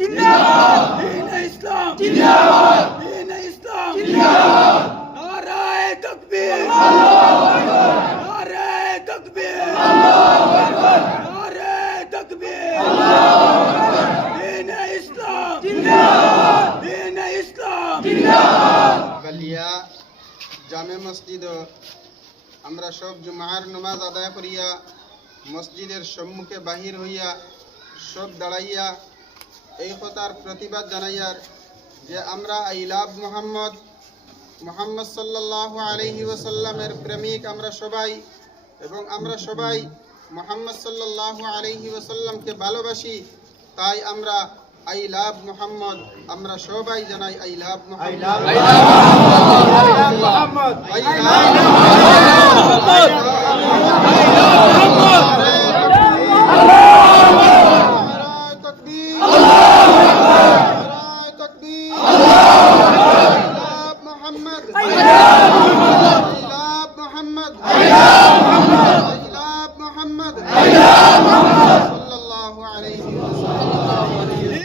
জিন্দাবাদ, দ্বীন ইসলাম জিন্দাবাদ, দ্বীন ইসলাম জিন্দাবাদ। নারায়ে তাকবীর, আল্লাহু আকবার, নারায়ে তাকবীর, আল্লাহু আকবার, নারায়ে তাকবীর, আল্লাহু আকবার। দ্বীন ইসলাম জিন্দাবাদ, দ্বীন ইসলাম জিন্দাবাদ। বালিয়া জামে মসজিদ আমরা সব জুমার নামাজ আদায় করিয়া মসজিদের সম্মুখে বাহির হইয়া সব দাঁড়াইয়া এই কথার প্রতিবাদ জানাইয়ার যে আমরা আই লাভ মোহাম্মদ সাল্লাল্লাহু আলাইহি ওয়াসাল্লামের প্রেমিক আমরা সবাই, এবং আমরা সবাই মুহাম্মদ সাল্লাল্লাহু আলাইহি ওয়াসাল্লামকে ভালোবাসি। তাই আমরা আই লাভ মোহাম্মদ আমরা সবাই জানাই I love Mohammad, I love Mohammad, I love Mohammad, I love Mohammad.